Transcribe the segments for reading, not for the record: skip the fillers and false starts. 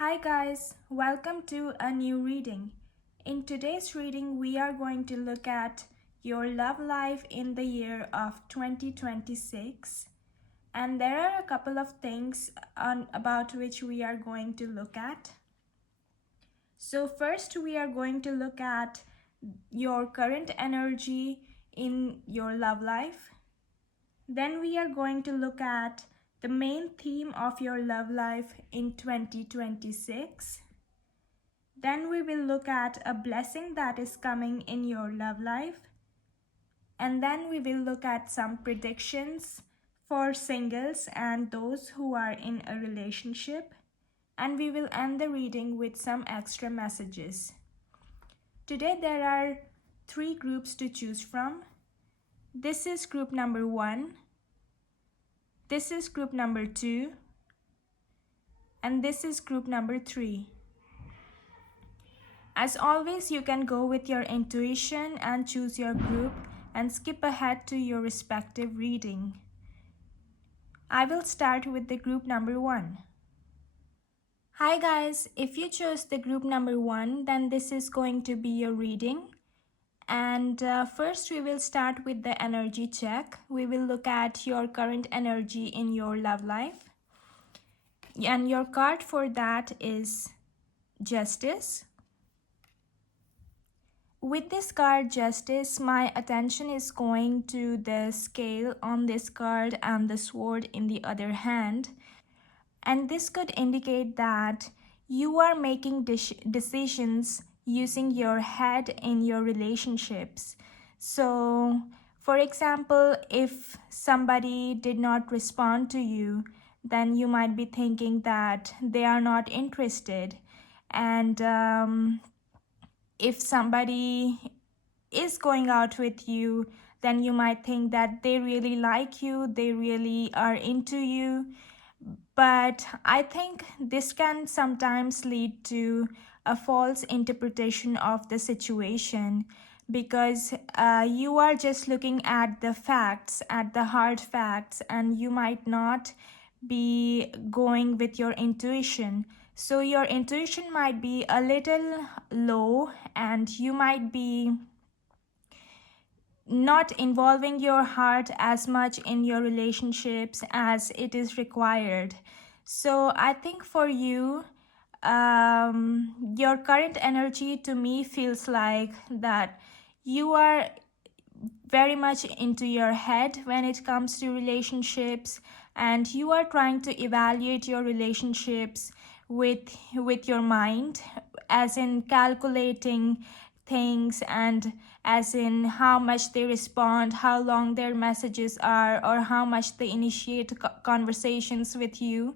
Hi guys, welcome to a new reading. In today's reading, we are going to look at your love life in the year of 2026. And there are a couple of things about which we are going to look at. So first, we are going to look at your current energy in your love life. Then we are going to look at the main theme of your love life in 2026. Then we will look at a blessing that is coming in your love life. And then we will look at some predictions for singles and those who are in a relationship. And we will end the reading with some extra messages. Today there are 3 groups to choose from. This is group number 1. This is group number 2. And this is group number 3. As always, you can go with your intuition and choose your group and skip ahead to your respective reading. I will start with the group number 1. Hi guys, if you chose the group number 1, then this is going to be your reading. And first we will start with the energy check. We will look at your current energy in your love life. And your card for that is Justice. With this card, Justice, my attention is going to the scale on this card and the sword in the other hand. And this could indicate that you are making decisions using your head in your relationships. So, for example, if somebody did not respond to you, then you might be thinking that they are not interested. And if somebody is going out with you, then you might think that they really like you, they really are into you. But I think this can sometimes lead to a false interpretation of the situation, because you are just looking at the facts, at the hard facts, and you might not be going with your intuition. So your intuition might be a little low, and you might be not involving your heart as much in your relationships as it is required. So I think for you, your current energy to me feels like that you are very much into your head when it comes to relationships, and you are trying to evaluate your relationships with your mind, as in calculating things, and as in how much they respond, how long their messages are, or how much they initiate conversations with you.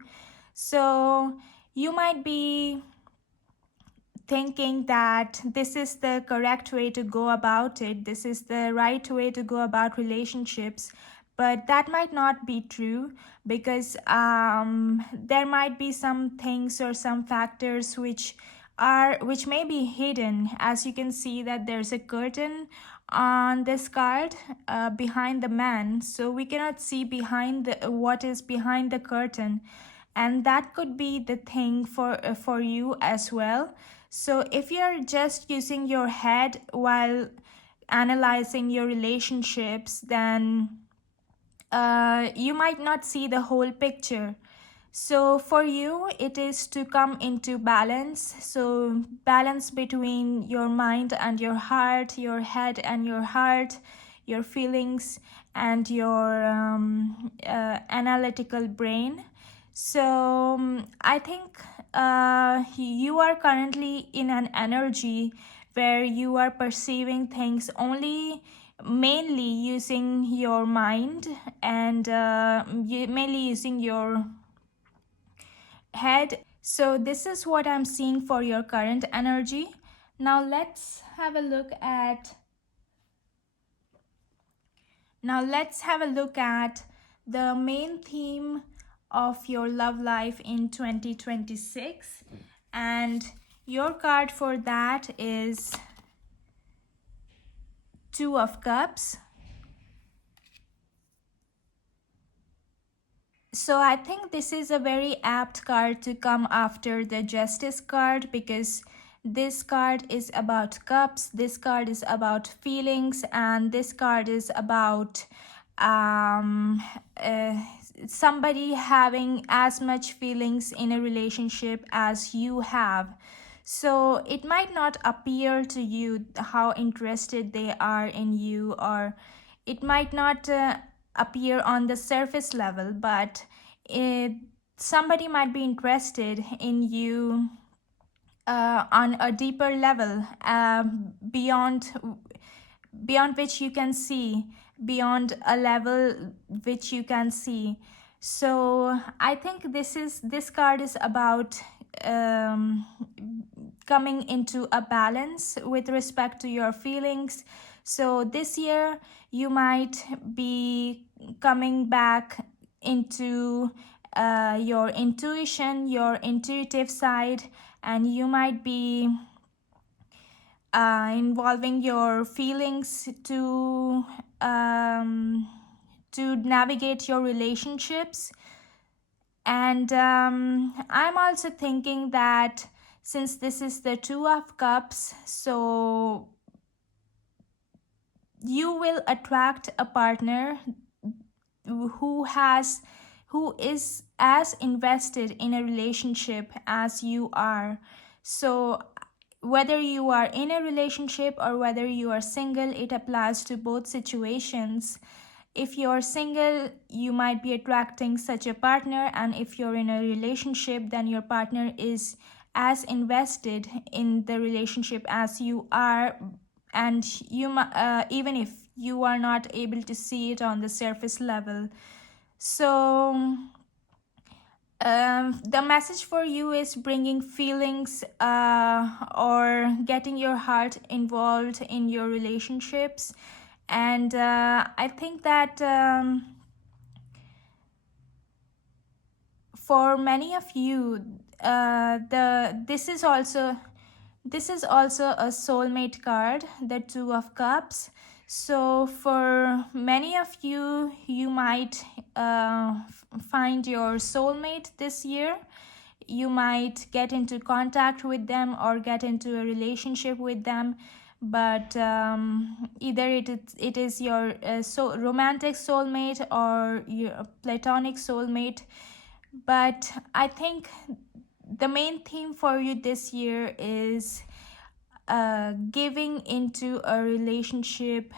So you might be thinking that this is the correct way to go about it, this is the right way to go about relationships. But that might not be true, because there might be some things or some factors which may be hidden. As you can see that there's a curtain on this card behind the man, so we cannot see behind what is behind the curtain, and that could be the thing for you as well. So if you're just using your head while analyzing your relationships, then you might not see the whole picture. So for you, it is to come into balance. So balance between your mind and your heart, your head and your heart, your feelings and your analytical brain. So I think you are currently in an energy where you are perceiving things only mainly using your mind, and mainly using your head. So this is what I'm seeing for your current energy. Now let's have a look at the main theme of your love life in 2026, and your card for that is Two of Cups, So I think this is a very apt card to come after the Justice card, because this card is about cups, this card is about feelings, and this card is about um, uh, somebody having as much feelings in a relationship as you have. So it might not appear to you how interested they are in you, or it might not appear on the surface level, but it, somebody might be interested in you on a deeper level, beyond which you can see, beyond a level which you can see. So I think this card is about um, coming into a balance with respect to your feelings. So this year you might be coming back into your intuition, your intuitive side, and you might be involving your feelings to navigate your relationships. And I'm also thinking that since this is the Two of Cups, so you will attract a partner who has who is as invested in a relationship as you are. So whether you are in a relationship or whether you are single, it applies to both situations. If you're single, you might be attracting such a partner, and if you're in a relationship, then your partner is as invested in the relationship as you are, and even if you are not able to see it on the surface level. So the message for you is bringing feelings or getting your heart involved in your relationships. And I think that for many of you, the this is also a soulmate card, the Two of Cups. So for many of you, you might find your soulmate this year. You might get into contact with them or get into a relationship with them, but either it is your romantic soulmate or your platonic soulmate. But I think the main theme for you this year is giving into a relationship,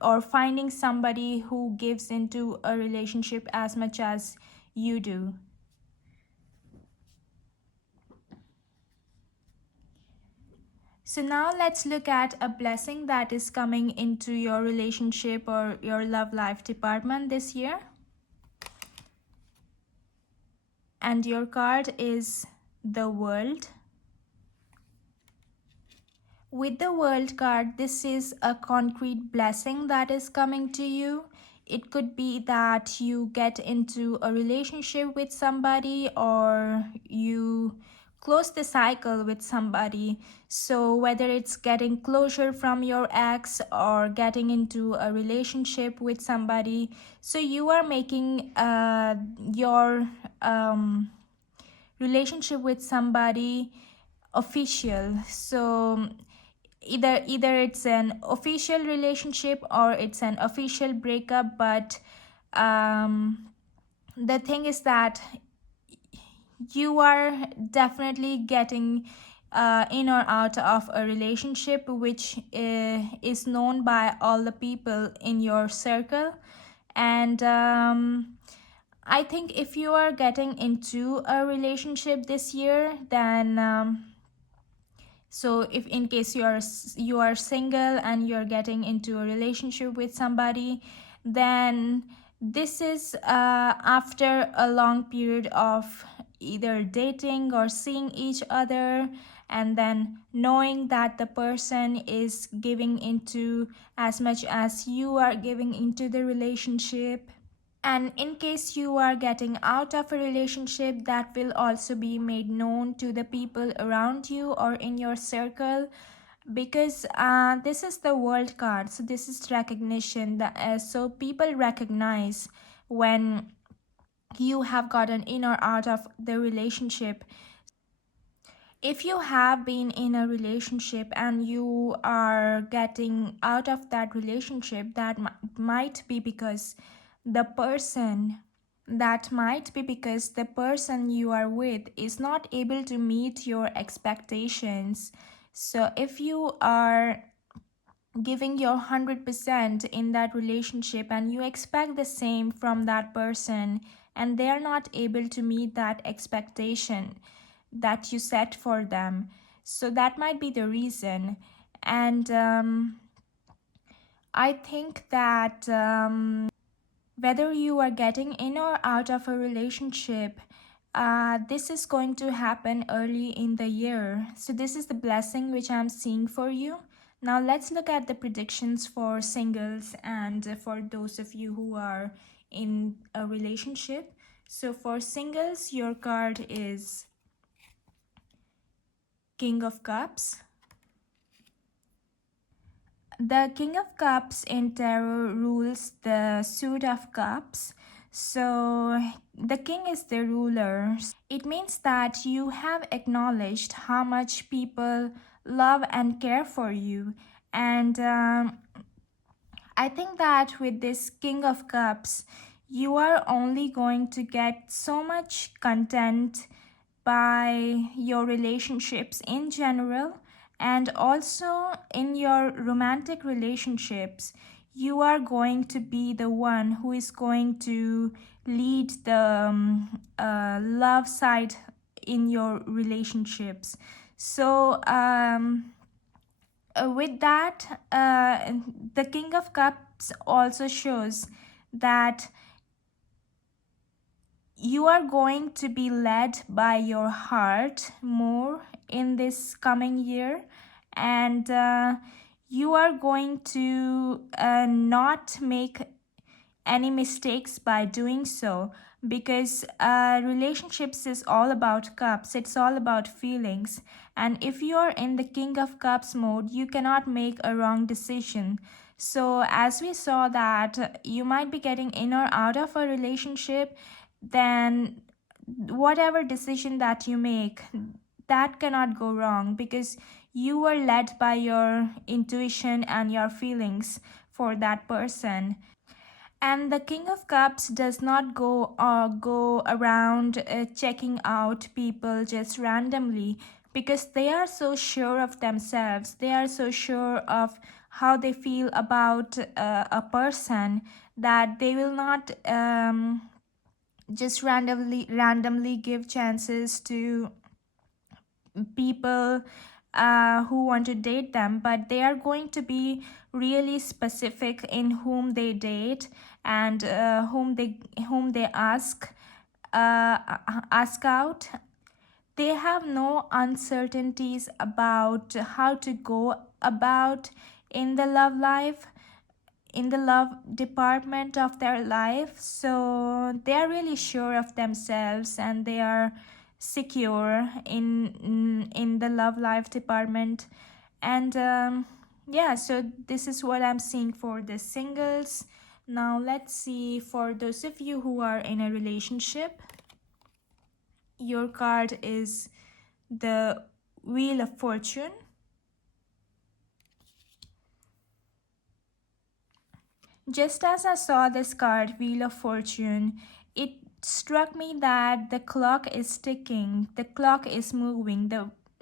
or finding somebody who gives into a relationship as much as you do. So now let's look at a blessing that is coming into your relationship or your love life department this year. And your card is the World. With the World card, this is a concrete blessing that is coming to you. It could be that you get into a relationship with somebody, or you close the cycle with somebody. So whether it's getting closure from your ex or getting into a relationship with somebody, so you are making your relationship with somebody official. So either it's an official relationship or it's an official breakup, but the thing is that you are definitely getting in or out of a relationship which is known by all the people in your circle. And I think if you are getting into a relationship this year, then so if in case you are single and you're getting into a relationship with somebody, then this is after a long period of either dating or seeing each other, and then knowing that the person is giving into as much as you are giving into the relationship. And in case you are getting out of a relationship, that will also be made known to the people around you or in your circle, because this is the World card. So this is recognition. So people recognize when you have gotten in or out of the relationship. If you have been in a relationship and you are getting out of that relationship, that might be because the person the person you are with is not able to meet your expectations. So if you are giving your 100% in that relationship and you expect the same from that person, and they are not able to meet that expectation that you set for them, so that might be the reason. And I think that whether you are getting in or out of a relationship, this is going to happen early in the year. So, this is the blessing which I'm seeing for you. Now, let's look at the predictions for singles and for those of you who are in a relationship. So, for singles, your card is King of Cups. The King of Cups in tarot rules the suit of cups. So the king is the ruler. It means that you have acknowledged how much people love and care for you. And I think that with this King of Cups, you are only going to get so much content by your relationships in general, and also in your romantic relationships. You are going to be the one who is going to lead the love side in your relationships. So with that, the King of Cups also shows that you are going to be led by your heart more in this coming year, and you are going to not make any mistakes by doing so, because relationships is all about cups, it's all about feelings. And if you are in the King of Cups mode, you cannot make a wrong decision. So as we saw that you might be getting in or out of a relationship, then whatever decision that you make, that cannot go wrong, because you were led by your intuition and your feelings for that person. And the King of Cups does not go around checking out people just randomly, because they are so sure of themselves. They are so sure of how they feel about a person, that they will not just randomly give chances to people who want to date them, but they are going to be really specific in whom they date, and whom they ask out. They have no uncertainties about how to go about in the love life, in the love department of their life. So they are really sure of themselves, and they are secure in the love life department. And yeah, so this is what I'm seeing for the singles. Now let's see for those of you who are in a relationship. Your card is the Wheel of Fortune. Just as I saw this card, Wheel of Fortune, it struck me that the clock is ticking, the clock is moving,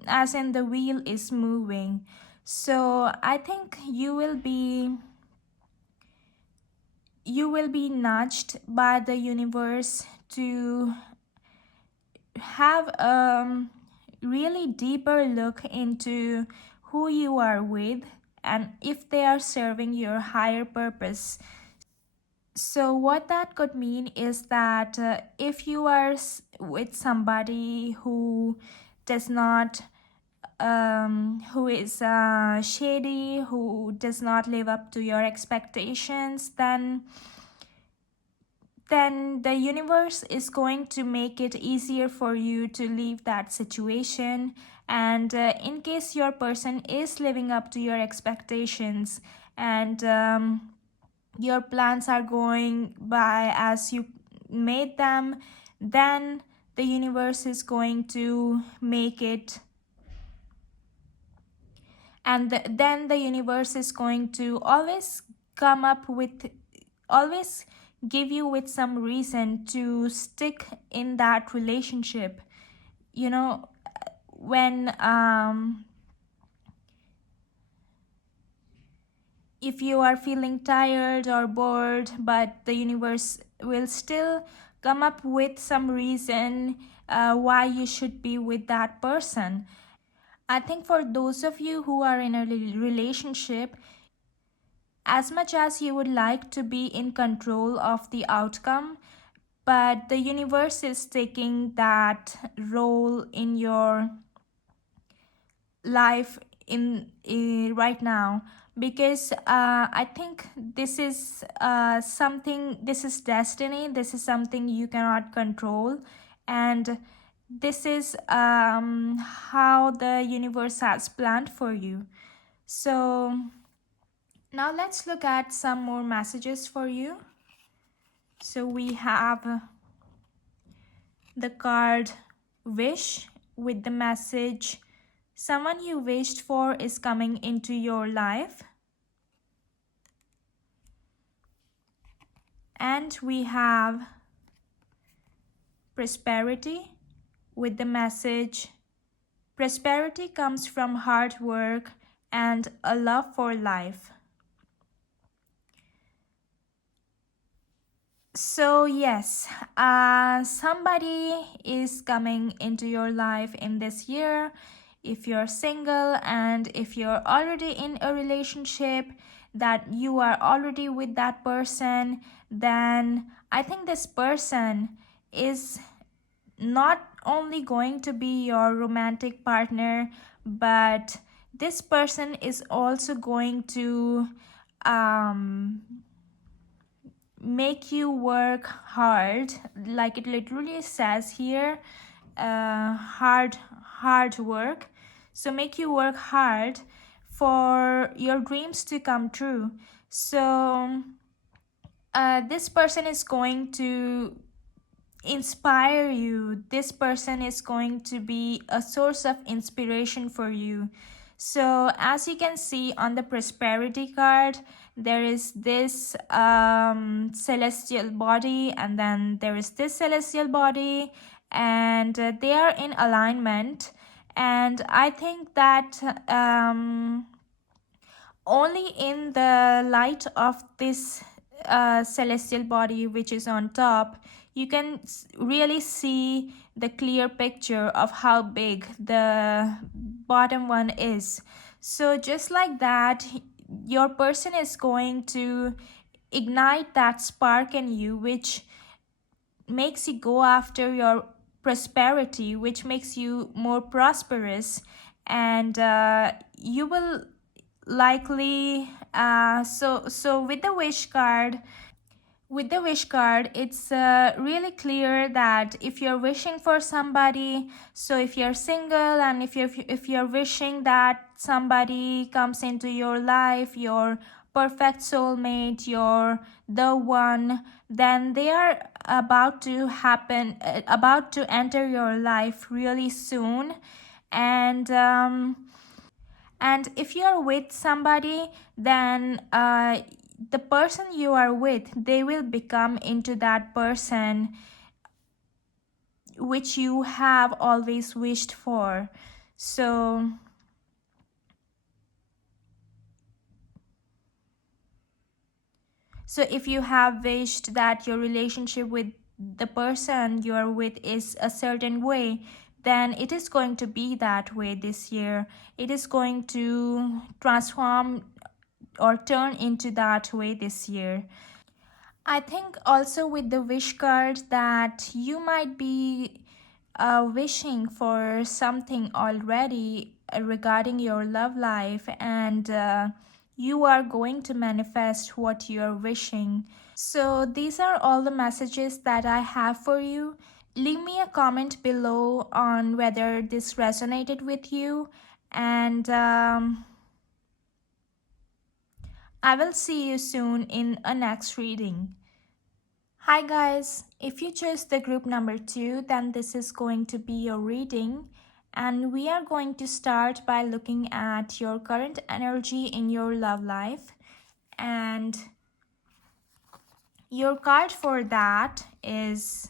as in the wheel is moving. So I think you will be nudged by the universe to have a really deeper look into who you are with, and if they are serving your higher purpose. So, what that could mean is that if you are with somebody who does not, who is shady, who does not live up to your expectations, then the universe is going to make it easier for you to leave that situation. And in case your person is living up to your expectations, and your plans are going by as you made them, then the universe is going to make it, and then the universe is going to always come up with, always give you with some reason to stick in that relationship. You know, when if you are feeling tired or bored, but the universe will still come up with some reason why you should be with that person. I think for those of you who are in a relationship, as much as you would like to be in control of the outcome, but the universe is taking that role in your life in right now, because I think this is something, this is destiny, this is something you cannot control, and this is how the universe has planned for you. So now let's look at some more messages for you. So we have the card Wish with the message, someone you wished for is coming into your life. And we have Prosperity with the message, prosperity comes from hard work and a love for life. So yes, somebody is coming into your life in this year. If you're single and if you're already in a relationship, that you are already with that person, then I think this person is not only going to be your romantic partner, but this person is also going to um, make you work hard, like it literally says here, hard work. So make you work hard for your dreams to come true. So this person is going to inspire you. This person is going to be a source of inspiration for you. So as you can see on the prosperity card, there is this celestial body, and then there is this celestial body, and they are in alignment. And I think that only in the light of this celestial body which is on top, you can really see the clear picture of how big the bottom one is. So just like that, your person is going to ignite that spark in you, which makes you go after your prosperity, which makes you more prosperous, and you will likely so with the wish card, it's really clear that if you're wishing for somebody, so if you're single and if you're wishing that somebody comes into your life, your perfect soulmate, your the one, then they are about to enter your life really soon. And if you're with somebody, then the person you are with, they will become into that person which you have always wished for. So if you have wished that your relationship with the person you are with is a certain way, then it is going to be that way this year. It is going to transform or turn into that way this year. I think also with the wish card that you might be wishing for something already regarding your love life, and you are going to manifest what you are wishing. So these are all the messages that I have for you. Leave me a comment below on whether this resonated with you, and I will see you soon in a next reading. Hi guys, if you chose the group number 2, then this is going to be your reading, and we are going to start by looking at your current energy in your love life. And your card for that is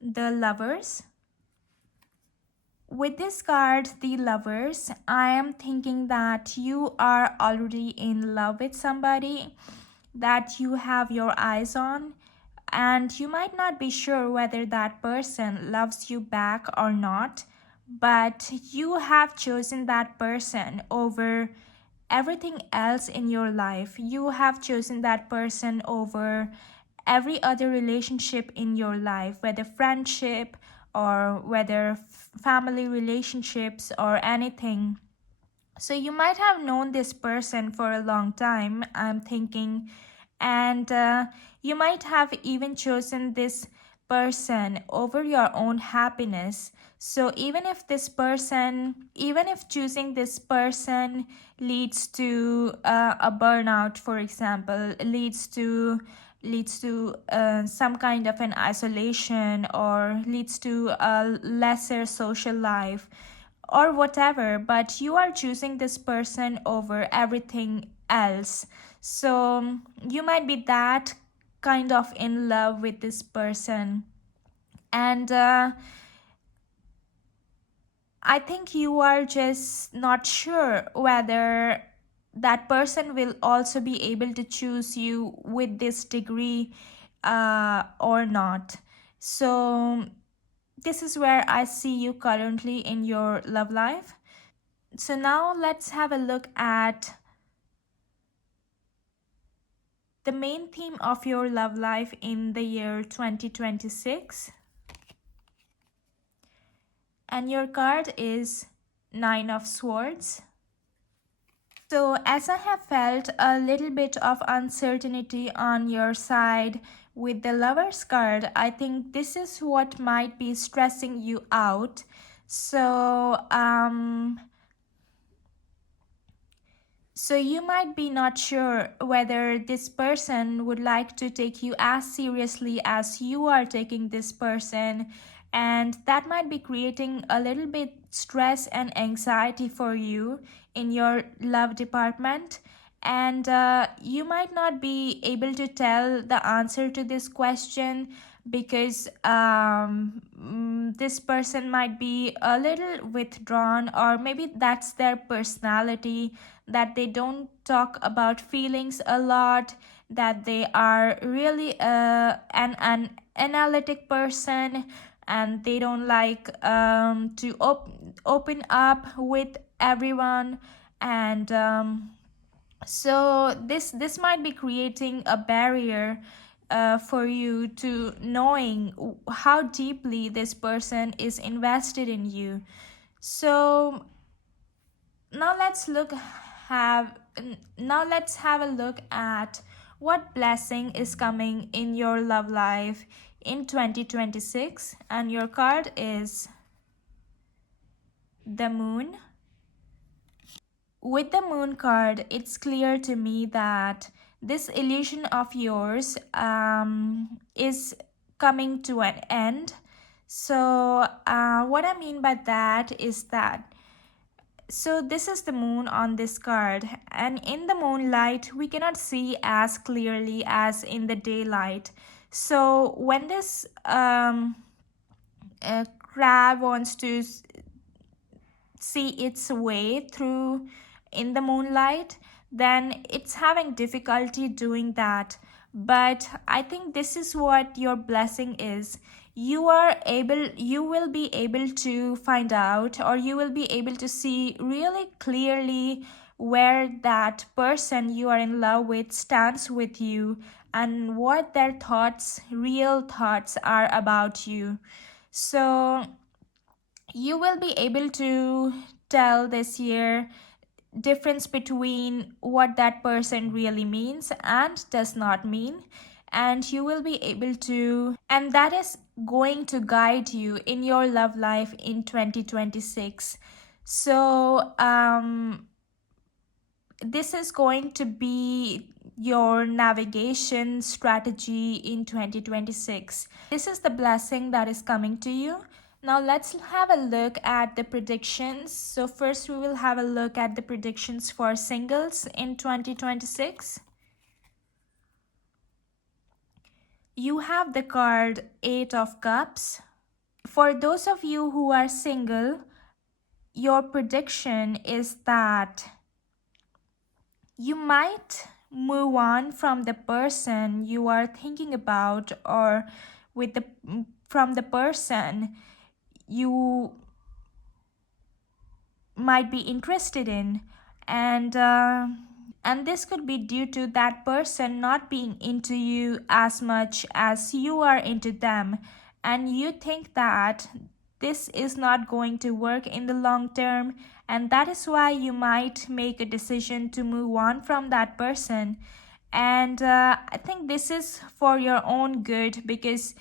the Lovers. With this card, the Lovers, I am thinking that you are already in love with somebody that you have your eyes on, and you might not be sure whether that person loves you back or not, but you have chosen that person over everything else in your life. You have chosen that person over every other relationship in your life, whether friendship or whether family relationships or anything. So you might have known this person for a long time, I'm thinking, and you might have even chosen this person over your own happiness. So even if choosing this person leads to a burnout, for example, leads to some kind of an isolation, or leads to a lesser social life or whatever, but you are choosing this person over everything else. So you might be that kind of in love with this person. And I think you are just not sure whether that person will also be able to choose you with this degree or not. So this is where I see you currently in your love life. So now let's have a look at the main theme of your love life in the year 2026. And your card is Nine of Swords. So, as I have felt a little bit of uncertainty on your side with the Lover's card, I think this is what might be stressing you out. So you might be not sure whether this person would like to take you as seriously as you are taking this person, and that might be creating a little bit stress and anxiety for you in your love department. And you might not be able to tell the answer to this question because this person might be a little withdrawn, or maybe that's their personality, that they don't talk about feelings a lot, that they are really an analytic person, and they don't like to open up with everyone. And so this might be creating a barrier for you to knowing how deeply this person is invested in you. So now have let's have a look at what blessing is coming in your love life in 2026, and your card is the Moon. With the Moon card, it's clear to me that this illusion of yours is coming to an end. So what I mean by that is that, so this is the moon on this card, and in the moonlight we cannot see as clearly as in the daylight. So when this crab wants to see its way through in the moonlight, then it's having difficulty doing that. But I think this is what your blessing is. You will be able to find out, or you will be able to see really clearly where that person you are in love with stands with you, and what their real thoughts are about you. So you will be able to tell this year difference between what that person really means and does not mean, and you will be able to, and that is going to guide you in your love life in 2026. So this is going to be your navigation strategy in 2026. This is the blessing that is coming to you. Now let's have a look at the predictions. So first we will have a look at the predictions for singles in 2026. You have the card 8 of Cups. For those of you who are single, your prediction is that you might move on from the person you are thinking about, or with the from the person you might be interested in, and this could be due to that person not being into you as much as you are into them, and you think that this is not going to work in the long term, and that is why you might make a decision to move on from that person. And I think this is for your own good, because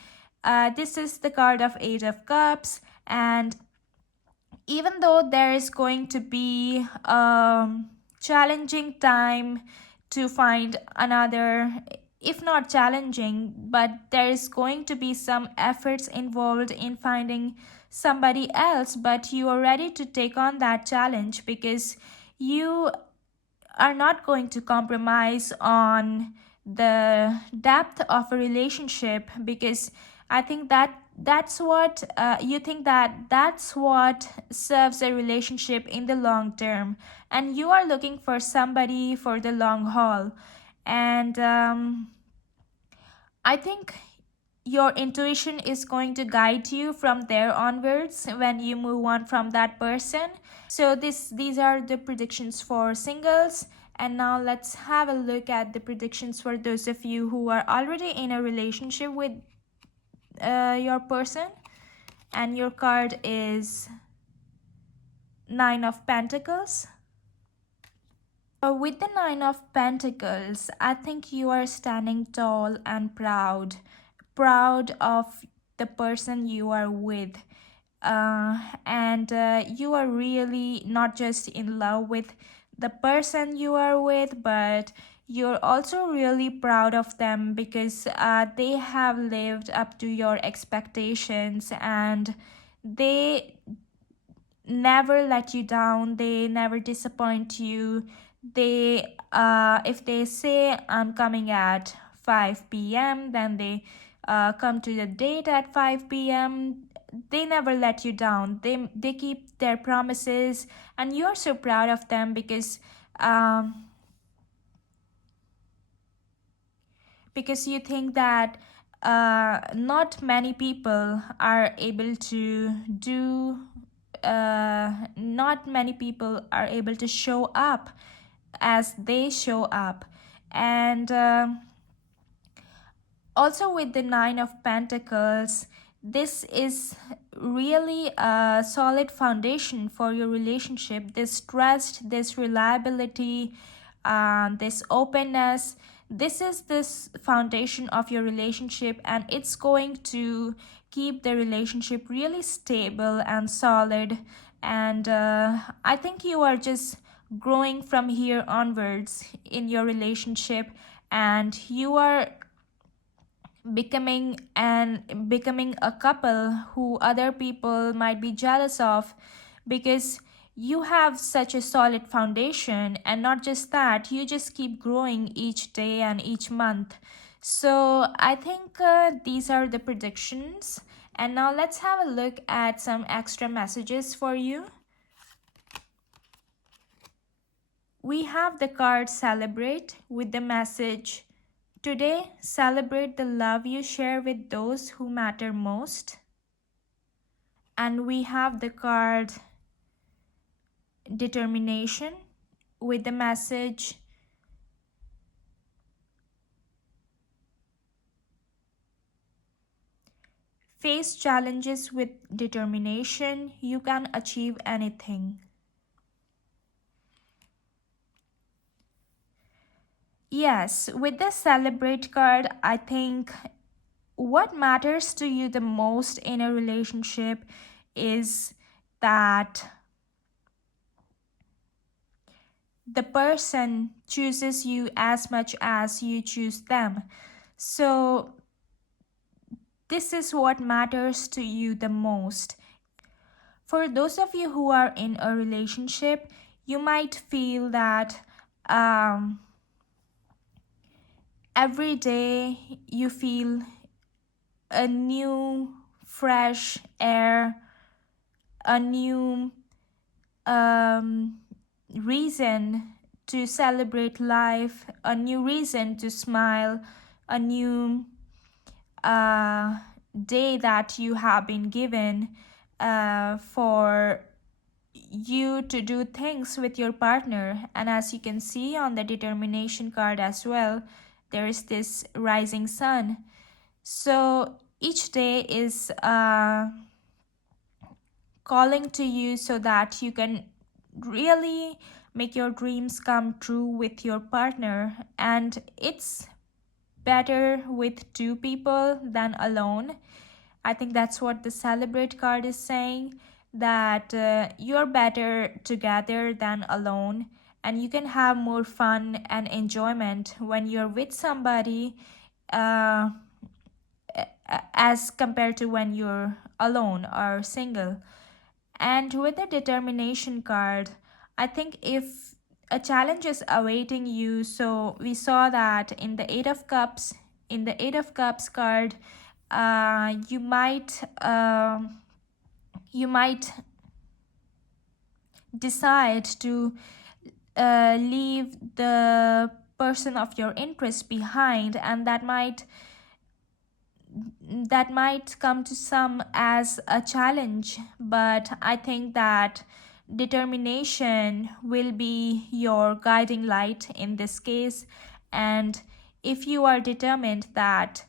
this is the card of 8 of Cups, and even though there is going to be a challenging time to find another, if not challenging, but there is going to be some efforts involved in finding somebody else, but you are ready to take on that challenge because you are not going to compromise on the depth of a relationship, because I think that that's what you think that that's what serves a relationship in the long term, and you are looking for somebody for the long haul. And I think your intuition is going to guide you from there onwards when you move on from that person. So these are the predictions for singles. And now let's have a look at the predictions for those of you who are already in a relationship with your person. And your card is 9 of Pentacles. With the 9 of Pentacles, I think you are standing tall and proud of the person you are with. And you are really not just in love with the person you are with, but you're also really proud of them because they have lived up to your expectations, and they never let you down, they never disappoint you. They if they say I'm coming at 5 p.m., then they come to the date at 5 p.m. They never let you down, they keep their promises, and you're so proud of them because you think that not many people are able to do not many people are able to show up as they show up. And also with the 9 of Pentacles, this is really a solid foundation for your relationship. This trust, this reliability, this openness, this is this foundation of your relationship, and it's going to keep the relationship really stable and solid. And I think you are just growing from here onwards in your relationship, and you are becoming a couple who other people might be jealous of, because you have such a solid foundation, and not just that, you just keep growing each day and each month. So I think these are the predictions. And now let's have a look at some extra messages for you. We have the card Celebrate with the message, today, celebrate the love you share with those who matter most. And we have the card Determination with the message, face challenges with determination, you can achieve anything. Yes, with the Celebrate card, I think what matters to you the most in a relationship is that the person chooses you as much as you choose them. So this is what matters to you the most. For those of you who are in a relationship, you might feel that um, every day you feel a new fresh air, a new um, reason to celebrate life, a new reason to smile, a new uh, day that you have been given for you to do things with your partner. And as you can see on the determination card as well, there is this rising sun. So each day is calling to you so that you can really make your dreams come true with your partner. And it's better with two people than alone. I think that's what the celebrate card is saying, that you're better together than alone, and you can have more fun and enjoyment when you're with somebody uh, as compared to when you're alone or single. And with the determination card, I think if a challenge is awaiting you, so we saw that in the Eight of Cups card, you might decide to leave the person of your interest behind, and that might come to some as a challenge. But I think that determination will be your guiding light in this case. And if you are determined that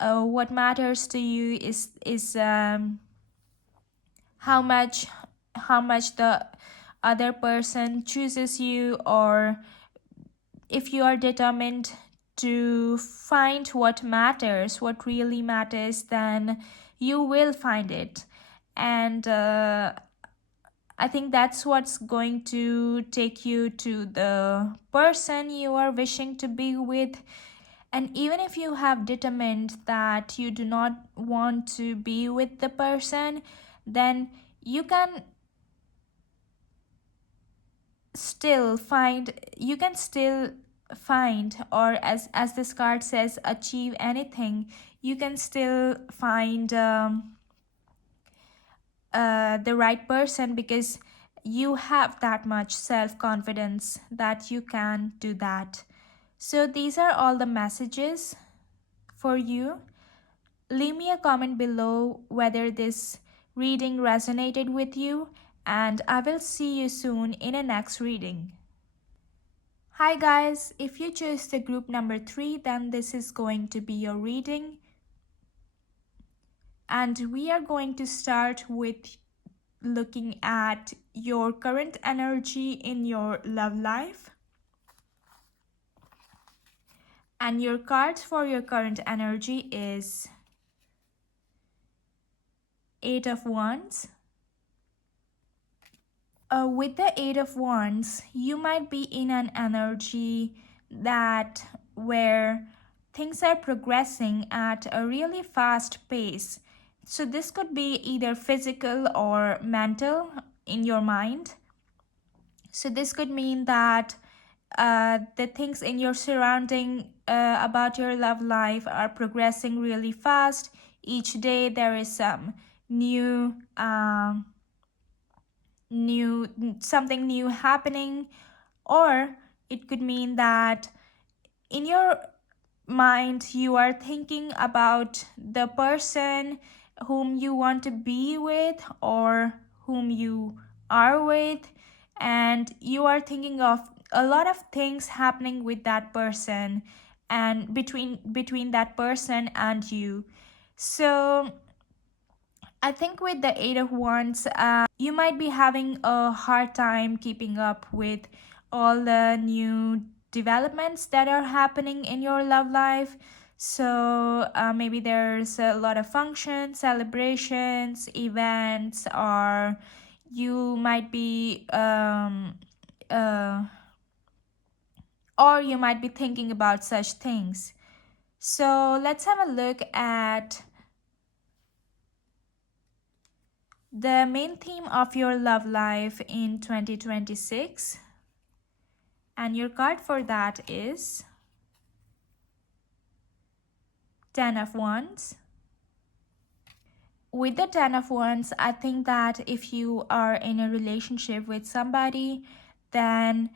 what matters to you is how much the other person chooses you, or if you are determined to find what matters, what really matters, then you will find it. And I think that's what's going to take you to the person you are wishing to be with. And even if you have determined that you do not want to be with the person, then you can still find, or as this card says, achieve anything. You can still find the right person, because you have that much self-confidence that you can do that. So these are all the messages for you. Leave me a comment below whether this reading resonated with you, and I will see you soon in a next reading. Hi guys, if you choose the group number 3, then this is going to be your reading. And we are going to start with looking at your current energy in your love life. And your card for your current energy is Eight of Wands. With the Eight of Wands, you might be in an energy that where things are progressing at a really fast pace. So this could be either physical or mental in your mind. So this could mean that the things in your surrounding about your love life are progressing really fast. Each day there is some new new something new happening. Or it could mean that in your mind you are thinking about the person whom you want to be with or whom you are with, and you are thinking of a lot of things happening with that person and between that person and you. So I think with the Eight of Wands, you might be having a hard time keeping up with all the new developments that are happening in your love life. So maybe there's a lot of functions, celebrations, events, or you might be or you might be thinking about such things. So let's have a look at the main theme of your love life in 2026. And your card for that is Ten of Wands. With the Ten of Wands, I think that if you are in a relationship with somebody, then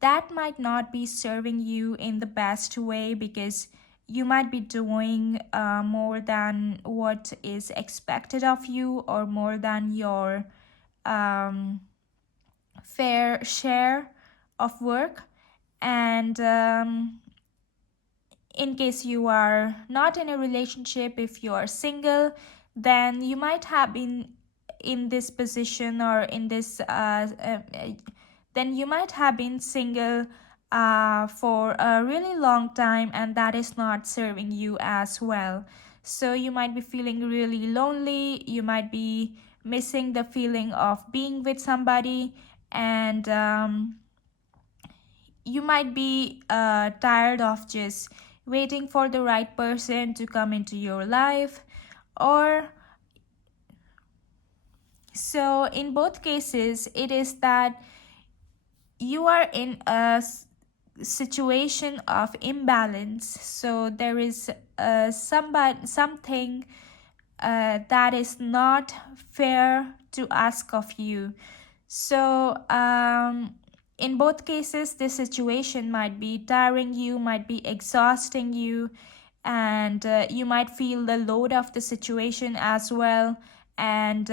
that might not be serving you in the best way, because you might be doing more than what is expected of you, or more than your um, fair share of work. And in case you are not in a relationship, if you are single, then you might have been in this position, or in this then you might have been single for a really long time, and that is not serving you as well. So you might be feeling really lonely, you might be missing the feeling of being with somebody, and you might be tired of just waiting for the right person to come into your life. Or so in both cases, it is that you are in a situation of imbalance. So there is something that is not fair to ask of you. So in both cases, this situation might be tiring you, might be exhausting you, and you might feel the load of the situation as well. And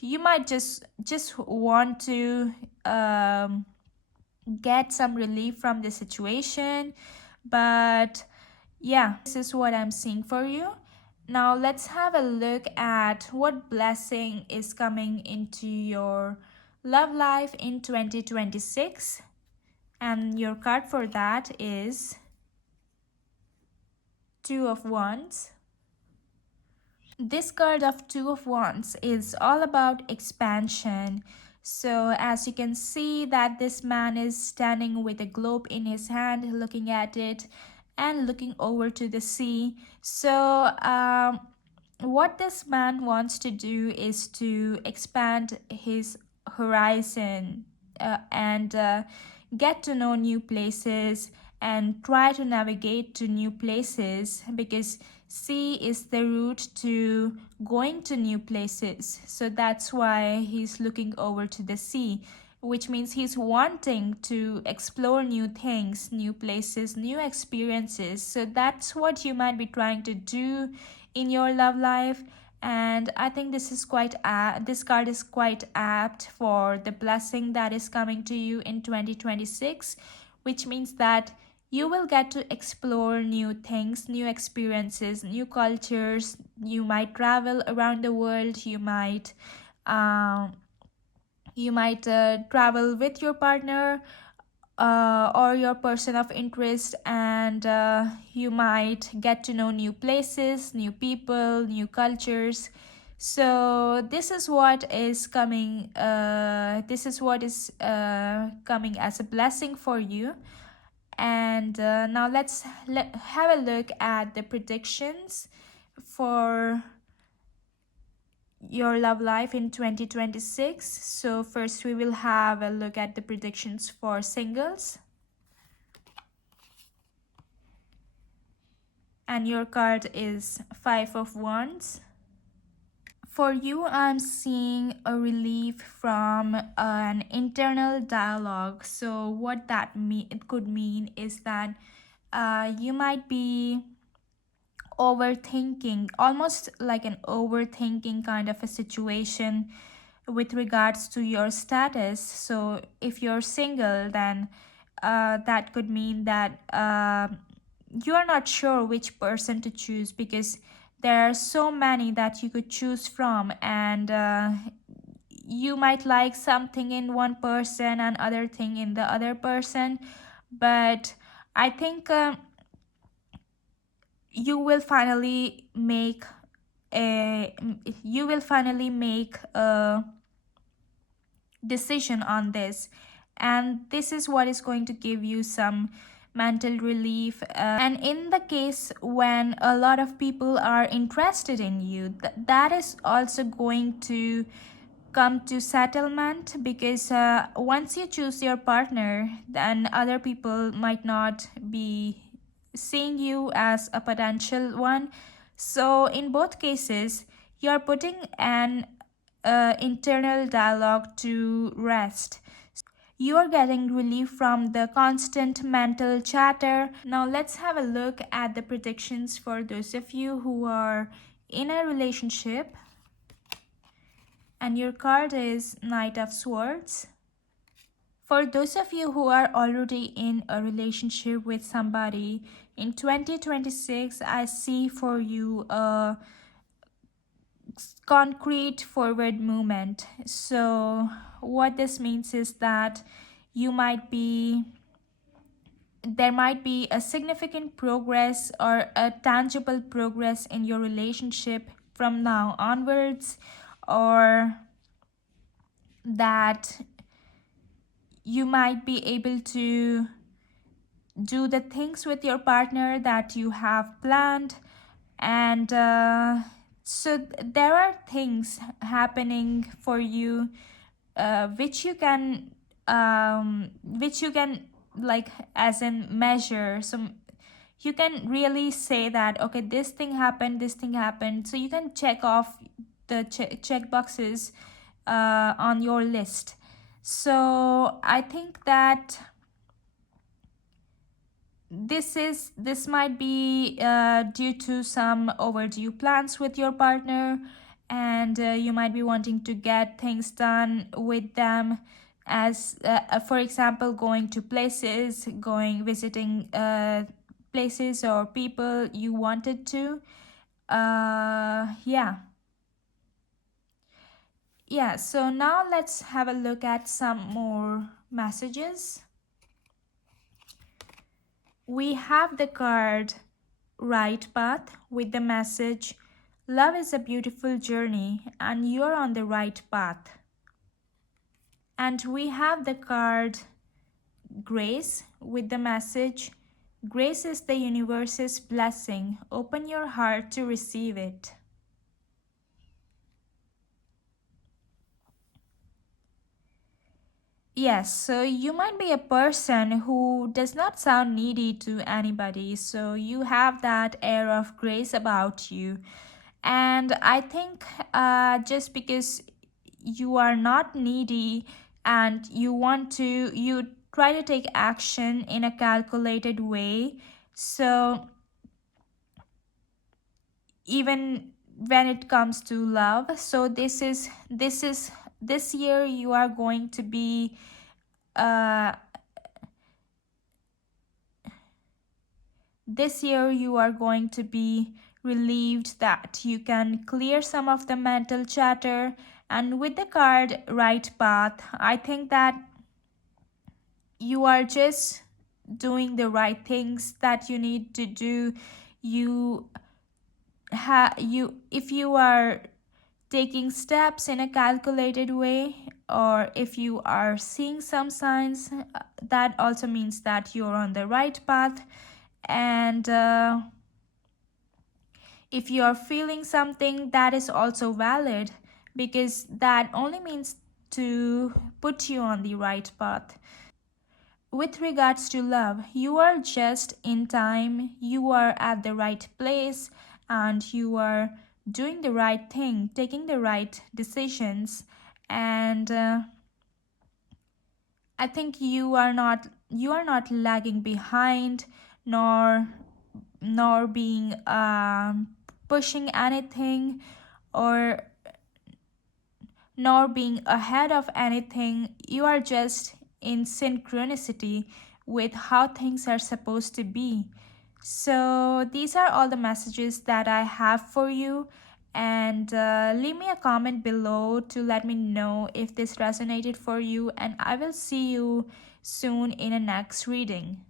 you might just want to get some relief from the situation. But yeah, this is what I'm seeing for you. Now let's have a look at what blessing is coming into your love life in 2026. And your card for that is Two of Wands. This card of Two of Wands is all about expansion. So as you can see that this man is standing with a globe in his hand, looking at it and looking over to the sea. So what this man wants to do is to expand his horizon, and get to know new places, and try to navigate to new places, because sea is the route to going to new places. So that's why he's looking over to the sea, which means he's wanting to explore new things, new places, new experiences. So that's what you might be trying to do in your love life. And I think this card is quite apt for the blessing that is coming to you in 2026, which means that you will get to explore new things, new experiences, new cultures. You might travel around the world. Um, you might travel with your partner, or your person of interest, and you might get to know new places, new people, new cultures. So this is what is coming. This is what is coming as a blessing for you. And now have a look at the predictions for your love life in 2026. So first we will have a look at the predictions for singles. And your card is Five of Wands. For you, I'm seeing a relief from an internal dialogue. So what it could mean is that you might be overthinking, almost like an overthinking kind of a situation with regards to your status. So if you're single, then that could mean that you are not sure which person to choose, because there are so many that you could choose from. And you might like something in one person and other thing in the other person. But I think you will finally make a decision on this. and this is what is going to give you some mental relief. And in the case when a lot of people are interested in you, that is also going to come to settlement, because once you choose your partner, then other people might not be seeing you as a potential one. So in both cases, you're putting an internal dialogue to rest. You are getting relief from the constant mental chatter. Now let's have a look at the predictions for those of you who are in a relationship. And your card is Knight of Swords. For those of you who are already in a relationship with somebody, in 2026, I see for you a concrete forward movement. So what this means is that you might be there might be a significant progress or a tangible progress in your relationship from now onwards, or that you might be able to do the things with your partner that you have planned. And so there are things happening for you, which you can like as in measure. So you can really say that, okay, this thing happened, so you can check off the check boxes on your list. So I think that this might be due to some overdue plans with your partner, and you might be wanting to get things done with them, as for example going to places, visiting places or people you wanted to. Yeah. So now let's have a look at some more messages. We have the card Right Path with the message, love is a beautiful journey and you're on the right path. And we have the card Grace with the message, grace is the universe's blessing, open your heart to receive it. Yes, so you might be a person who does not sound needy to anybody, so you have that air of grace about you. And I think just because you are not needy and you try to take action in a calculated way. So even when it comes to love, so this year you are going to be uh, this year you are going to be relieved that you can clear some of the mental chatter. And with the card Right Path, I think that you are just doing the right things that you need to do. You if you are taking steps in a calculated way, or if you are seeing some signs, that also means that you're on the right path. And if you're feeling something, that is also valid, because that only means to put you on the right path. With regards to love, you are just in time, you are at the right place, and you are doing the right thing, taking the right decisions. And I think you are not lagging behind, nor being pushing anything, or nor being ahead of anything. You are just in synchronicity with how things are supposed to be. So, these are all the messages that I have for you. And leave me a comment below to let me know if this resonated for you. And I will see you soon in a next reading.